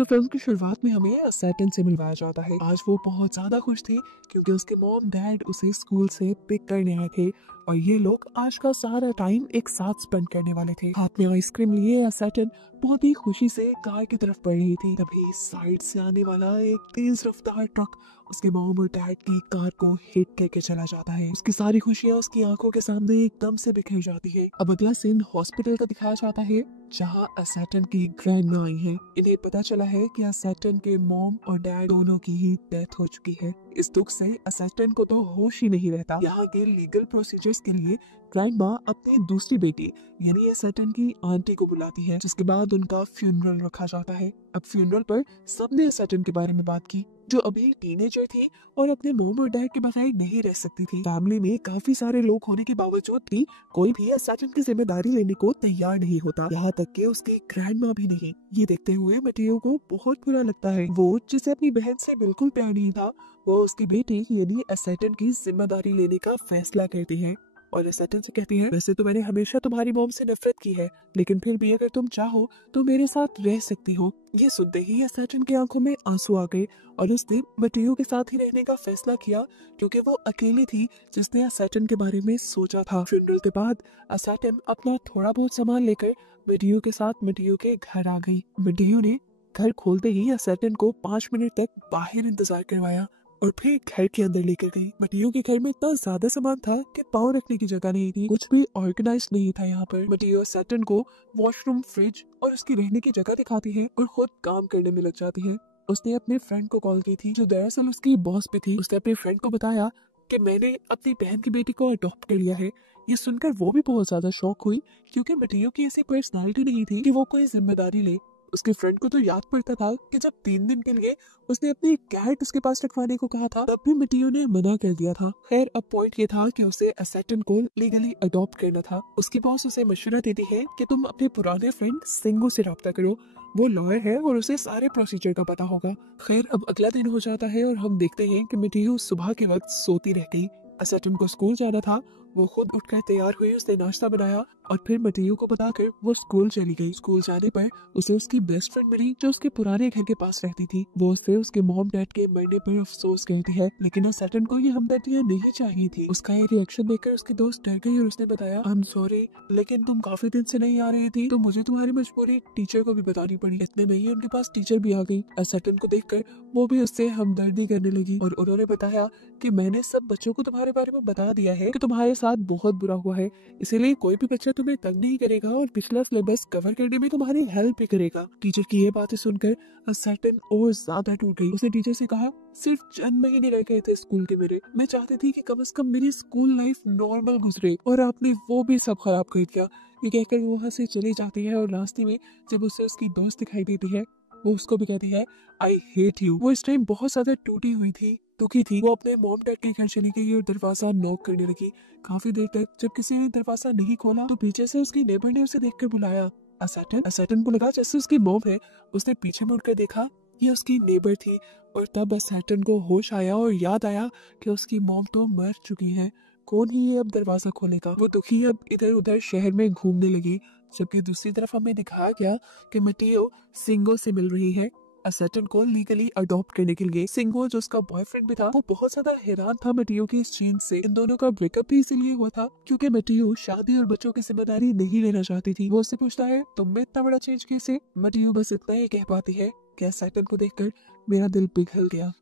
तो फिल्म की शुरुआत में हमें सैटन से मिलवाया जाता है। आज वो बहुत ज्यादा खुश थी क्योंकि उसके मॉम डैड उसे स्कूल से पिक करने आए थे और ये लोग आज का सारा टाइम एक साथ स्पेंड करने वाले थे। हाथ में आइसक्रीम लिए सैटन बहुत ही खुशी से कार की तरफ बढ़ रही थी। तभी साइड से आने वाला एक तेज रफ्तार ट्रक उसके मॉम और डैड की कार को हिट करके चला जाता है। उसकी सारी खुशियां उसकी आंखों के सामने एकदम से बिखर जाती है। अब अगला सीन हॉस्पिटल का दिखाया जाता है जहाँ सैटन की ग्रैंडमा आई है। इन्हें पता चला है कि सैटन के मॉम और डैड दोनों की ही डेथ हो चुकी है। इस दुख से सैटन को तो होश ही नहीं रहता। यहाँ के लीगल प्रोसीजर्स के लिए ग्रैंडमा अपनी दूसरी बेटी यानी सैटन की आंटी को बुलाती है, जिसके बाद उनका फ्यूनरल रखा जाता है। अब फ्यूनरल पर सबने सैटन के बारे में बात की, जो अभी टीनेजर थी और अपने मॉम और डैड के बगैर नहीं रह सकती थी। फैमिली में काफी सारे लोग होने के बावजूद भी कोई भी सैटन की जिम्मेदारी लेने को तैयार नहीं होता, यहाँ तक कि उसकी ग्रैंडमा भी नहीं। ये देखते हुए मटियो को बहुत बुरा लगता है। वो जिसे अपनी बहन से बिल्कुल प्यार नहीं था, वो उसकी बेटी यानी सैटन की जिम्मेदारी लेने का फैसला करती है और सैटन से कहती है, वैसे तो मैंने हमेशा तुम्हारी मॉम से नफरत की है, लेकिन फिर भी अगर तुम चाहो तो मेरे साथ रह सकती हो। ये सुनते ही सैटन की आंखों में आंसू आ गए और उसने मटियो के साथ ही रहने का फैसला किया क्योंकि वो अकेली थी जिसने सैटन के बारे में सोचा था। फ्यूनरल के बाद सैटन अपना थोड़ा बहुत सामान लेकर मटियो के साथ मटियो के घर आ गई। मटियो ने घर खोलते ही सैटन को 5 मिनट तक बाहर इंतजार करवाया और फिर घर के अंदर लेकर गई। मटियो के घर में इतना ज्यादा सामान था कि पाँव रखने की जगह नहीं थी, कुछ भी ऑर्गेनाइज नहीं था यहाँ पर। मटियो सैटन को वॉशरूम, फ्रिज और उसकी रहने की जगह दिखाती है और खुद काम करने में लग जाती है। उसने अपने फ्रेंड को कॉल की थी जो दरअसल उसकी बॉस भी थी। उसने अपने फ्रेंड को बताया कि मैंने अपनी बहन की बेटी को अडॉप्ट कर लिया है। ये सुनकर वो भी बहुत ज्यादा शॉक हुई क्योंकि मटियो की ऐसी पर्सनालिटी नहीं थी कि वो कोई जिम्मेदारी ले। उसके फ्रेंड को तो याद पड़ता था कि जब 3 दिन के लिए उसने अपनी कैट उसके पास रखवाने को कहा था, तब भी मटियो ने मना कर दिया था। खैर अब पॉइंट ये था कि उसे सैटन को लीगली अडॉप्ट करना था। उसकी बॉस उसे मशवरा देती है कि तुम अपने पुराने फ्रेंड सिंगो से रब्ता करो, वो लॉयर है और उसे सारे प्रोसीजर का पता होगा। खैर अब अगला दिन हो जाता है और हम देखते हैं कि मटियो सुबह के वक्त सोती रह गई। सैटन को स्कूल जाना था, वो खुद उठकर तैयार हुई, उसने नाश्ता बनाया और फिर मटियो को बताकर वो स्कूल चली गई। स्कूल जाने पर उसे उसकी बेस्ट फ्रेंड मिली जो उसके पुराने घर के पास रहती थी। वो उससे उसके मॉम डैड के मरने पर अफसोस करती है, लेकिन सैटन को ये हमदर्दियां नहीं चाहिए थी। उसका ये रिएक्शन देखकर उसकी दोस्त डर गई और उसने बताया, आई एम सॉरी, लेकिन तुम काफी दिन से नहीं आ रही थी तो मुझे तुम्हारी मजबूरी टीचर को भी बतानी पड़ी। इतने में ही उनके पास टीचर भी आ गई। सैटन को देखकर वो भी उससे हमदर्दी करने लगी और उन्होंने बताया कि मैंने सब बच्चों को तुम्हारे बारे में बता दिया है कि तुम्हारे साथ बहुत बुरा हुआ है, इसीलिए कोई भी बच्चा तुम्हें तंग नहीं करेगा और पिछला सिलेबस कवर करने में तुम्हारी हेल्प भी करेगा। टीचर की ये बातें सुनकर सैटन और ज्यादा टूट गई। उसने टीचर से कहा, सिर्फ चंद महीने रह गए थे स्कूल के मेरे, मैं चाहती थी कि कम से कम मेरी स्कूल लाइफ नॉर्मल गुजरे और आपने वो भी सब खराब कर दिया। ये कहकर वो वहाँ से चली जाती है और रास्ते में जब उसे उसकी दोस्त दिखाई देती है, वो उसको भी कहती है, आई हेट यू। वो इस टाइम बहुत ज्यादा टूटी हुई थी, दुखी थी। वो अपने मॉम डैड के घर चली गई और दरवाजा नॉक करने लगी। काफी देर तक जब किसी ने दरवाजा नहीं खोला तो पीछे से उसकी नेबर ने उसे देखकर बुलाया, सैटन को लगा जैसे उसकी मॉम है। उसने पीछे मुड़कर देखा, ये उसकी नेबर थी और तब सैटन को होश आया और याद आया कि उसकी मॉम तो मर चुकी है। कौन ही ये अब दरवाजा खोलेगा। वो दुखी अब इधर उधर शहर में घूमने लगी, जबकि दूसरी तरफ हमें दिखाया गया कि मटियो सिंगो से मिल रही है सैटन को लीगली अडॉप्ट करने के लिए। सिंगो जो उसका बॉयफ्रेंड भी था, वो बहुत ज्यादा हैरान था मटियो की इस चेंज से। इन दोनों का ब्रेकअप भी इसीलिए हुआ था क्योंकि मटियो शादी और बच्चों की जिम्मेदारी नहीं लेना चाहती थी। वो उससे पूछता है, तुम में इतना बड़ा चेंज कैसे? मटियो बस इतना ही कह पाती है कि सैटन को देखकर मेरा दिल पिघल गया।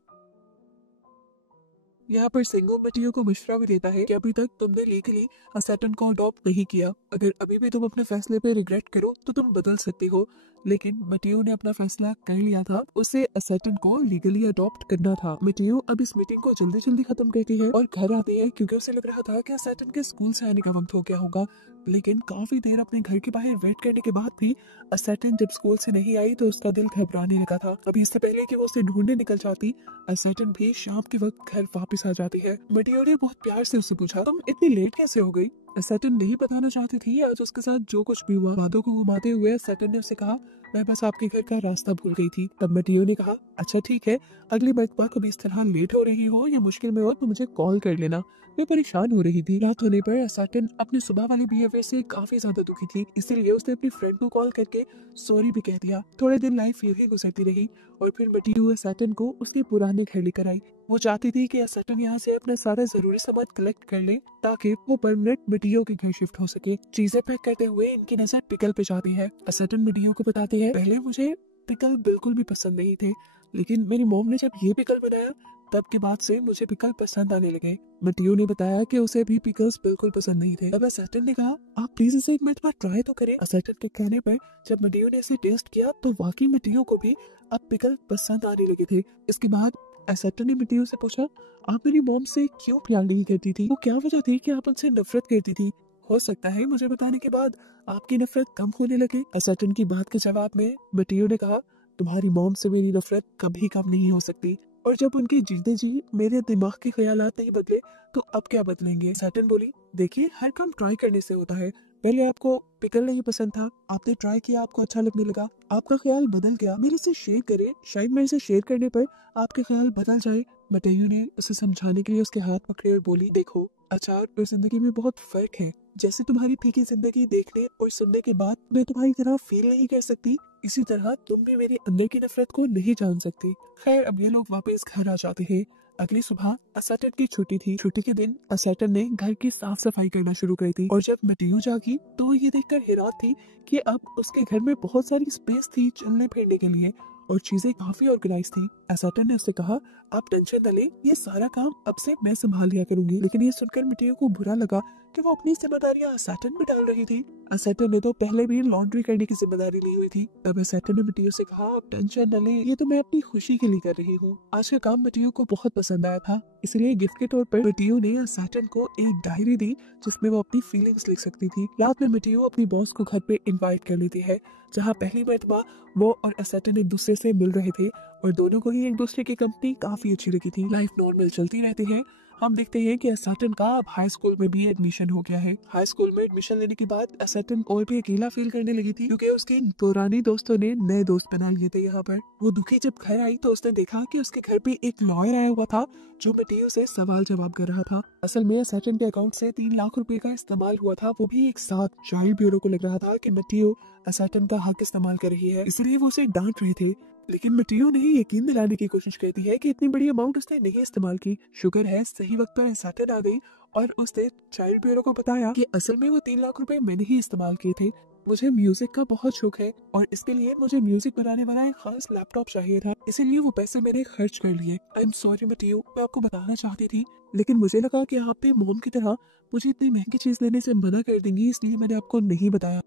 यहाँ पर सिंगो मटियो को मशवरा भी देता है कि अभी तक तुमने लीगली सैटन को अडॉप्ट नहीं किया। अगर अभी भी तुम अपने फैसले पे रिग्रेट करो तो तुम बदल सकती हो, लेकिन मटियो ने अपना फैसला कर लिया था, उसे सैटन को लीगली अडॉप्ट करना था। मटियो अब इस मीटिंग को जल्दी जल्दी खत्म करती है और घर आती है क्योंकि उसे लग रहा था कि सैटन के स्कूल से आने का वक्त हो गया होगा। लेकिन काफी देर अपने घर के बाहर वेट करने के बाद भी सैटन जब स्कूल से नहीं आई तो उसका दिल घबराने लगा था। अभी इससे पहले कि वो उसे ढूंढने निकल जाती, सैटन भी शाम के वक्त घर वापस आ जाती है। मटियो ने बहुत प्यार से उससे पूछा, तुम इतनी लेट कैसे हो गई? सैटर्न नहीं बताना चाहती थी आज उसके साथ जो कुछ भी हुआ। बातों को घुमाते हुए सैटर्न ने उससे कहा, मैं बस आपके घर का रास्ता भूल गई थी। तब मटियो ने कहा, अच्छा ठीक है, अगली मर्तबा कभी इस तरह लेट हो रही हो या मुश्किल में हो तो मुझे कॉल कर लेना। मैं परेशान हो रही थी। रात होने पर सैटर्न अपने सुबह वाले बिहेवियर से काफी ज्यादा दुखी थी, इसीलिए उसने अपनी फ्रेंड को कॉल करके सॉरी भी कह दिया। थोड़े दिन लाइफ यूं ही गुजरती रही और फिर मटियो सैटर्न को उसके पुराने घर लेकर आई। वो चाहती थी कि सैटर्न यहाँ से अपना सारा जरूरी सामान कलेक्ट कर ले ताकि वो परमानेंट मटियो के घर शिफ्ट हो सके। चीजें पैक करते हुए इनकी नजर पिकल पे जाती है। सैटर्न मटियो को बताती है, पहले मुझे पिकल बिल्कुल भी पसंद नहीं थे, लेकिन मेरी मॉम ने जब ये पिकल बनाया तब के बाद से मुझे पिकल पसंद आने लगे। मटियो ने बताया कि उसे भी पिकल्स बिल्कुल पसंद नहीं थे। तब सैटर्न ने कहा, आप प्लीज इसे एक मिनट बाद ट्राई तो करें। सैटर्न के कहने पर जब मटियो ने इसे टेस्ट किया तो वाकई मटियो को भी अब पिकल पसंद आने लगे थे। इसके बाद सैटर्न ने मटियो से पूछा, आप मेरी मॉम से क्यों प्यार नहीं करती थी? वो क्या वजह थी कि आप उनसे नफरत करती थी? हो सकता है मुझे बताने के बाद आपकी नफरत कम होने लगे। सैटर्न की बात के जवाब में मटियो ने कहा, तुम्हारी मॉम से मेरी नफरत कभी कम नहीं हो सकती, और जब उनके जीते जी मेरे दिमाग के ख्यालात नहीं बदले तो अब क्या बदलेंगे? सैटर्न बोली, देखिए हर काम ट्राई करने से होता है। पहले आपको पिकल नहीं पसंद था, आपने ट्राई किया, आपको अच्छा लगने लगा, आपका ख्याल बदल गया, मेरे से शेयर करें, शायद मेरे से शेयर करने पर आपके ख्याल बदल जाए। मटेयू ने उसे समझाने के लिए उसके हाथ पकड़े और बोली, देखो अचार और जिंदगी में बहुत फर्क है। जैसे तुम्हारी फीकी जिंदगी देखने और सुनने के बाद मैं तुम्हारी तरह फील नहीं कर सकती, इसी तरह तुम भी मेरे अंदर की नफरत को नहीं जान सकती। खैर अब ये लोग वापस घर आ जाते हैं। अगली सुबह सैटर्न की छुट्टी थी। छुट्टी के दिन सैटर्न ने घर की साफ सफाई करना शुरू कर दी और जब मटियो जागी तो ये देखकर हैरान थी कि अब उसके घर में बहुत सारी स्पेस थी चलने फिरने के लिए और चीजें काफी ऑर्गेनाइज थी। सैटर्न ने उससे कहा, आप टेंशन न ले, ये सारा काम अब से मैं संभाल लिया करूंगी। लेकिन ये सुनकर मटियो को बुरा लगा कि वो अपनी जिम्मेदारियां सैटर्न पे डाल रही थी। सैटर्न ने तो पहले भी लॉन्ड्री करने की जिम्मेदारी ली हुई थी। तब सैटर्न ने मटियो से कहा, आप टेंशन न ले, ये तो मैं अपनी खुशी के लिए कर रही हूँ। आज का काम मटियो को बहुत पसंद आया था, इसलिए गिफ्ट के तौर पर मटियो ने सैटर्न को एक डायरी दी जिसमें वो अपनी फीलिंग्स लिख सकती थी। रात में मटियो अपनी बॉस को घर पे इनवाइट कर लेती है, जहाँ पहली मर्तबा वो और सैटर्न एक दूसरे से मिल रहे थे और दोनों को ही एक दूसरे की कंपनी काफी अच्छी लगी थी। लाइफ नॉर्मल चलती रहती है। हम देखते हैं कि सैटर्न का अब हाई स्कूल में भी एडमिशन हो गया है। हाई स्कूल में एडमिशन लेने के बाद सैटर्न और भी अकेला फील करने लगी थी क्योंकि उसके पुरानी दोस्तों ने नए दोस्त बना लिए थे। यहाँ पर वो दुखी जब घर आई तो उसने देखा कि उसके घर पे एक लॉयर आया हुआ था जो मटियो से सवाल जवाब कर रहा था। असल में सैटर्न के अकाउंट से 3 लाख रुपए का इस्तेमाल हुआ था, वो भी एक साथ। चाइल्ड ब्यूरो को लग रहा था कि मटियो सैटर्न का हक इस्तेमाल कर रही है, इसलिए वो उसे डांट रहे थे। लेकिन मटियो ने यकीन दिलाने की कोशिश करती है कि इतनी बड़ी अमाउंट उसने नहीं इस्तेमाल की। शुक्र है सही वक्त पर सैटर्न आ गई और उसने चाइल्ड ब्यूरो को बताया कि असल में वो 3 लाख रुपए मैंने ही इस्तेमाल किए थे। मुझे म्यूजिक का बहुत शौक है और इसके लिए मुझे म्यूजिक बनाने वाला एक खास लैपटॉप चाहिए था, इसीलिए वो पैसे मैंने खर्च कर लिए। आई एम सॉरी मटियो, मैं आपको बताना चाहती थी, लेकिन मुझे लगा कि आप भी मोम की तरह मुझे इतनी महंगी चीज लेने से मना कर देंगी, इसलिए मैंने आपको नहीं बताया।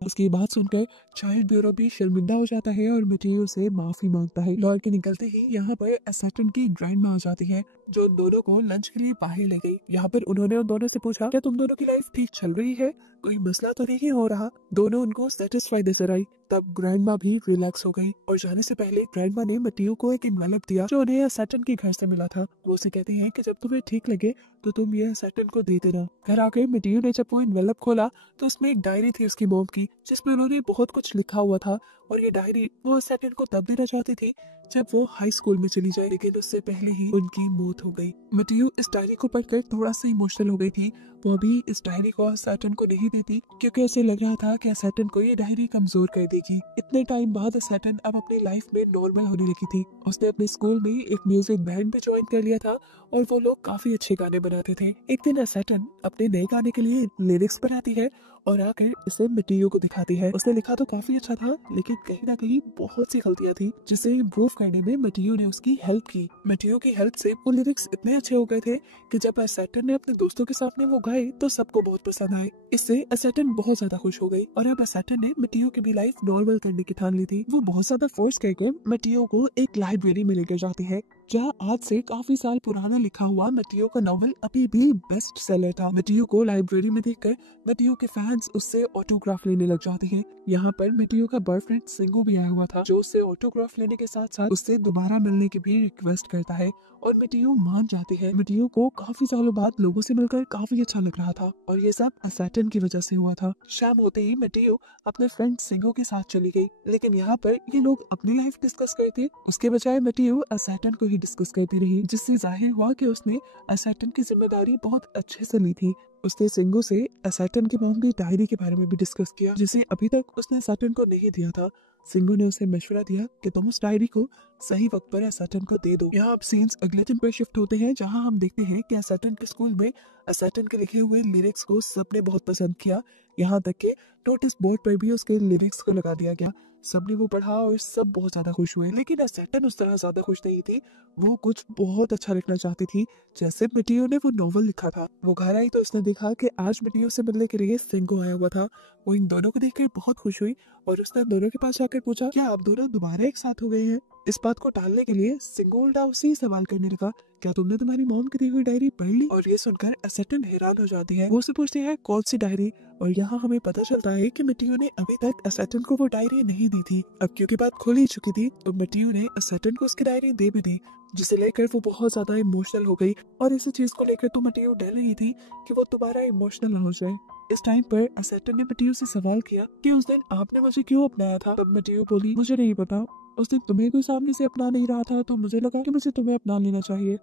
उसकी बात सुनकर चाइल्ड ब्यूरो भी शर्मिंदा हो जाता है और मटियो से माफी मांगता है। लॉयर के निकलते ही यहाँ पर सैटर्न की ग्रैंड माँ आ जाती है जो दोनों को लंच के लिए बाहर ले गई। यहाँ पर उन्होंने उन दोनों से पूछा, क्या तुम दोनों की लाइफ ठीक चल रही है, कोई मसला तो नहीं हो रहा? दोनों उनको सेटिस्फाई नजर आई। तब ग्रैंड माँ भी रिलैक्स हो गई और जाने से पहले ग्रैंड माँ ने मटियो को एक एनवेलप दिया जो उन्हें सैटर्न के घर से मिला था। वो उसे कहती है कि जब तुम्हें ठीक लगे तो तुम यह सैटर्न को दे देना। घर आकर मटियो ने जब वो एनवेलप खोला तो उसमें एक डायरी थी उसकी मॉम की जिसमें उन्होंने बहुत कुछ लिखा हुआ था और ये डायरी वो सैटर्न को तब देना चाहती थी जब वो हाई स्कूल में चली जाए, लेकिन उससे पहले ही उनकी मौत हो गई। मटियो इस डायरी को पढ़कर थोड़ा सा इमोशनल हो गई थी। वो अभी इस डायरी को सैटर्न को नहीं देती क्योंकि उसे लग रहा था कि सैटर्न को ये डायरी कमजोर कर देगी। इतने टाइम बाद सैटर्न अब अपनी लाइफ में नॉर्मल होने लगी थी। उसने अपने स्कूल में एक म्यूजिक बैंड भी ज्वाइन कर लिया था और वो लोग काफी अच्छे गाने बनाते थे। एक दिन सैटर्न अपने नए गाने के लिए लिरिक्स बनाती है और आकर इसे मटियो को दिखाती है। उसने लिखा तो काफी अच्छा था, लेकिन कहीं ना कहीं बहुत सी गलतियां थी जिसे इम्प्रूव करने में मटियो ने उसकी हेल्प की। मटियो की हेल्प से वो लिरिक्स इतने अच्छे हो गए थे कि जब सैटर्न ने अपने दोस्तों के सामने वो गाए तो सबको बहुत पसंद आए। इससे सैटर्न बहुत ज्यादा खुश हो गई और अब सैटर्न ने मटियो की भी लाइफ नॉर्मल करने की ठान ली थी। वो बहुत ज्यादा फोर्स करके मटियो को एक लाइब्रेरी में लेकर जाती है जहाँ आज से काफी साल पुराना लिखा हुआ मटियो का नॉवल अभी भी बेस्ट सेलर था। मटियो को लाइब्रेरी में देखकर मटियो के फैंस उससे ऑटोग्राफ लेने लग जाते हैं। यहाँ पर मटियो का बॉयफ्रेंड सिंगू भी आया हुआ था, जो उससे ऑटोग्राफ लेने के साथ साथ उससे दोबारा मिलने की भी रिक्वेस्ट करता है और मटियो मान जाती है। मटियो को काफी सालों बाद लोगों से मिलकर काफी अच्छा लग रहा था और ये सब असैटन की वजह से हुआ था। शाम होते ही मटियो अपने फ्रेंड सिंगू के साथ चली गई, लेकिन यहाँ पर ये लोग अपनी लाइफ डिस्कस करते, उसके बजाय मटियो असैटन को ही डिस्कस करती रही, जिससे जाहिर हुआ कि उसने असैटन की जिम्मेदारी बहुत अच्छे से ली थी। उसने सिंगू से असैटन की मॉम की डायरी के बारे में भी डिस्कस किया, जिसे अभी तक उसने असैटन को नहीं दिया था। सिंगू ने उसे मशवरा दिया कि तुम उस डायरी को सही वक्त पर असैटन को दे दो। यहाँ अब सीन्स अगले दिन पर शिफ्ट होते हैं, जहाँ हम देखते हैं कि असैटन के स्कूल में असैटन के लिखे हुए लिरिक्स को सबने बहुत पसंद किया। यहाँ तक के नोटिस बोर्ड पर भी उसके लिरिक्स को लगा दिया गया। सबने वो पढ़ा और सब बहुत ज्यादा खुश हुए, लेकिन असैटन उस तरह ज्यादा खुश नहीं थी। वो कुछ बहुत अच्छा लिखना चाहती थी, जैसे मटियो ने वो नॉवल लिखा था। वो घर आई तो उसने देखा कि आज मटियो से मिलने के लिए सिंगू आया हुआ था। वो इन दोनों को देखकर बहुत खुश हुई और उसने दोनों के पास जाकर पूछा, क्या आप दोनों दोबारा एक साथ हो गए हैं? इस बात को टालने के लिए सिंगू उल्टा उसे ही सवाल करने लगा, क्या तुमने तुम्हारी मॉम की दी हुई डायरी पढ़ ली? और ये सुनकर असैटन हैरान हो जाती है। वो उससे पूछती है कौन सी डायरी, और यहाँ हमें पता चलता है कि मटियो ने अभी तक असैटन को वो डायरी नहीं दी थी। अब क्योंकि बात खुल ही चुकी थी तो मटियो ने असैटन को उसकी डायरी दे भी दी, जिसे लेकर वो बहुत ज्यादा इमोशनल हो गई। और इसी चीज को लेकर तो मटियो डर रही थी कि वो दोबारा इमोशनल ना हो जाए। इस टाइम पर असैटन ने मटियो से सवाल किया कि उस दिन आपने मुझे क्यों अपनाया था? तब मटियो बोली, मुझे नहीं पता, उस दिन तुम्हें कोई सामने से अपना नहीं रहा था तो मुझे लगा कि मुझे तुम्हें अपना लेना चाहिए।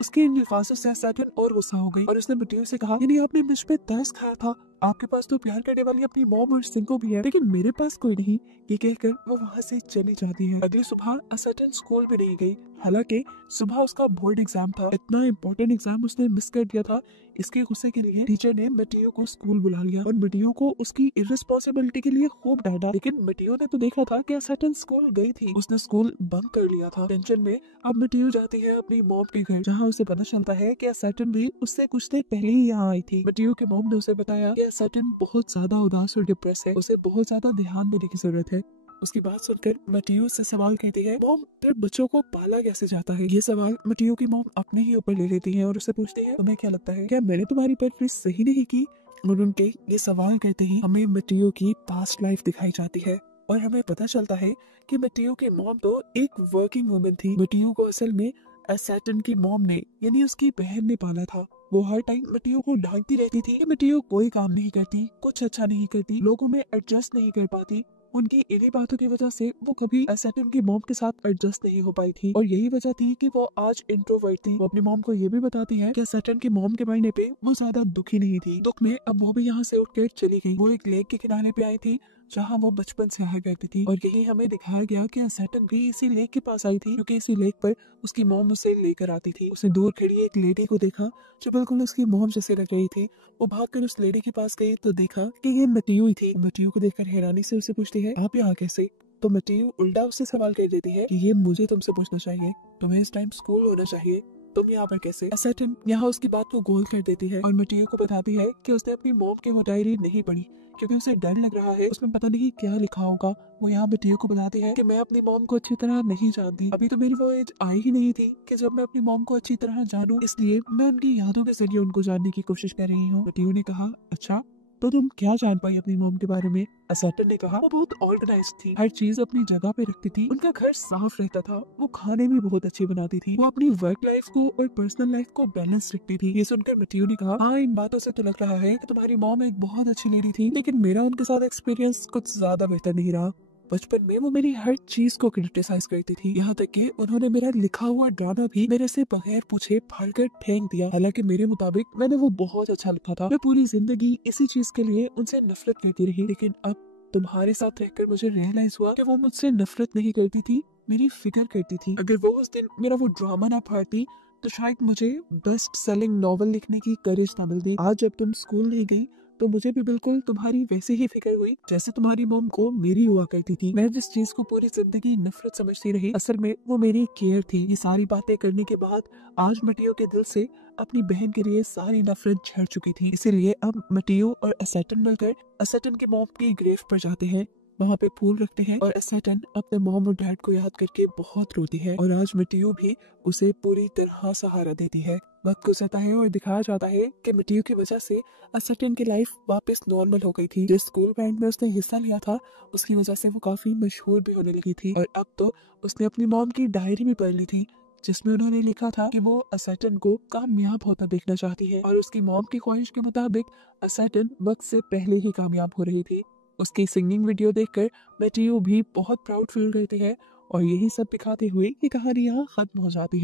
उसके इन अल्फाजों से असैटन और गुस्सा हो गई और उसने मटियो से कहा, यानी आपने मुझ पे तरस खाया था? आपके पास तो प्यार करने वाली अपनी मॉम और सिंगू भी है, लेकिन मेरे पास कोई नहीं। ये कहकर वो वहाँ से चली जाती है। अगली सुबह असैटन स्कूल भी नहीं गई, हालांकि सुबह उसका बोर्ड एग्जाम था। इतना इम्पोर्टेंट एग्जाम उसने मिस कर दिया था। इसके गुस्से के लिए टीचर ने मटियो को स्कूल बुला लिया और मटियो को उसकी इर्रिस्पॉन्सिबिलिटी के लिए खूब डांटा। लेकिन मटियो ने तो देखा था कि असैटन स्कूल गई थी, उसने स्कूल बंक कर लिया था। टेंशन में अब मटियो जाती है अपनी मॉम के घर, जहाँ उसे पता चलता है कि असैटन भी उससे कुछ देर पहले ही यहाँ आई थी। मटियो के मॉम ने उसे बताया कि असैटन बहुत ज्यादा उदास और डिप्रेस है, उसे बहुत ज्यादा ध्यान देने की जरूरत है। उसकी बात सुनकर मटियो से सवाल करती है, मॉम फिर बच्चों को पाला कैसे जाता है? ये सवाल मटियो की मॉम अपने ही ऊपर ले लेती है और उससे पूछती है, तुम्हें क्या लगता है, क्या मैंने तुम्हारी परवरिश सही नहीं की? और उनके ये सवाल कहते ही हमें मटियो की पास्ट लाइफ दिखाई जाती है और हमें पता चलता है कि मटियो की मॉम तो एक वर्किंग वुमन थी। मटियो को असल में असैटन की मॉम ने, यानी उसकी बहन ने पाला था। वो हर टाइम मटियो को डांटती रहती थी कि मटियो कोई काम नहीं करती, कुछ अच्छा नहीं करती, लोगों में एडजस्ट नहीं कर पाती। उनकी इन्हीं बातों की वजह से वो कभी असैटन की मॉम के साथ एडजस्ट नहीं हो पाई थी और यही वजह थी कि वो आज इंट्रोवर्ट थी। वो अपनी मॉम को ये भी बताती है कि असैटन की मॉम के मरने पे वो ज्यादा दुखी नहीं थी। दुख में अब वो भी यहाँ से उठकर चली गई। वो एक लेक के किनारे पे आई थी जहाँ वो बचपन से आया करती थी और यही हमें दिखाया गया कि असैटन भी इसी लेक के पास आई थी, क्योंकि इसी लेक पर उसकी मॉम उसे लेकर आती थी। उसने दूर खड़ी एक लेडी को देखा जो बिल्कुल उसकी मॉम जैसे लग रही थी। वो भागकर उस लेडी के पास गई तो देखा कि ये मटियो ही थी। मटियो को देखकर हैरानी से उसे पूछती है, आप यहाँ कैसे? तो मटियो उल्टा उससे सवाल कर देती है कि ये मुझे तुमसे पूछना चाहिए, तुम्हें इस टाइम स्कूल होना चाहिए, तुम यहाँ पर कैसे? असैटन यहाँ उसकी बात को गोल कर देती है और मटियो को बताती है कि उसने अपनी मॉम की वो डायरी नहीं पढ़ी क्योंकि उसे डर लग रहा है उसमें पता नहीं क्या लिखा होगा। वो यहाँ मटियो को बताती है कि मैं अपनी मॉम को अच्छी तरह नहीं जानती, अभी तो मेरी वो एज आई ही नहीं थी कि जब मैं अपनी मॉम को अच्छी तरह जानूं, इसलिए मैं उनकी यादों के जरिए उनको जानने की कोशिश कर रही हूँ। मटियो ने कहा, अच्छा तो तुम क्या जान पाई अपनी मॉम के बारे में? असैटन ने कहा, वो बहुत ऑर्गेनाइज्ड थी, हर चीज अपनी जगह पे रखती थी, उनका घर साफ रहता था, वो खाने भी बहुत अच्छे बनाती थी, वो अपनी वर्क लाइफ को और पर्सनल लाइफ को बैलेंस रखती थी। ये सुनकर मटियो ने कहा, हाँ इन बातों से तो लग रहा है कि तुम्हारी मॉम एक बहुत अच्छी लेडी थी, लेकिन मेरा उनके साथ एक्सपीरियंस कुछ ज्यादा बेहतर नहीं रहा। बचपन में वो मेरी हर चीज को क्रिटिसाइज करती थी, यहाँ तक कि उन्होंने मेरा लिखा हुआ ड्रामा भी मेरे से बगैर पूछे फाड़कर फेंक दिया। हालांकि मेरे मुताबिक मैंने वो बहुत अच्छा लिखा था। मैं पूरी जिंदगी इसी चीज के लिए उनसे नफरत करती रही, लेकिन अब तुम्हारे साथ रहकर मुझे रियलाइज हुआ कि वो मुझसे नफरत नहीं करती थी, मेरी फिक्र करती थी। अगर वो उस दिन मेरा वो ड्रामा ना फाड़ती तो शायद मुझे बेस्ट सेलिंग नॉवल लिखने की करेज ना मिलती। आज जब तुम स्कूल नहीं गई तो मुझे भी बिल्कुल तुम्हारी वैसी ही फिक्र हुई जैसे तुम्हारी मॉम को मेरी हुआ करती थी। मैं जिस चीज को पूरी जिंदगी नफरत समझती रही, असल में वो मेरी केयर थी। ये सारी बातें करने के बाद आज मटियो के दिल से अपनी बहन के लिए सारी नफरत झड़ चुकी थी। इसीलिए अब मटियो और असैटन मिलकर असैटन के मॉम की ग्रेव पर जाते हैं। वहाँ पे फूल रखते हैं और सैटर्न अपने मॉम और डैड को याद करके बहुत रोती है और आज मिट्टियो भी उसे पूरी तरह सहारा देती है। वक्त गुजरता है और दिखाया जाता है कि मिट्टियो की वजह से सैटर्न की लाइफ वापस नॉर्मल हो गई थी। जिस स्कूल बैंड में उसने हिस्सा लिया था उसकी वजह से वो काफी मशहूर भी होने लगी थी और अब तो उसने अपनी मॉम की डायरी भी पढ़ ली थी जिसमें उन्होंने लिखा था कि वो सैटर्न को कामयाब होता देखना चाहती है और उसकी मॉम की ख्वाहिश के मुताबिक सैटर्न वक्त से पहले ही कामयाब हो रही थी। उसकी सिंगिंग वीडियो देखकर मैटियो भी बहुत प्राउड फील करती है और यही सब दिखाते हुए ये कहानी यहाँ खत्म हो जाती है।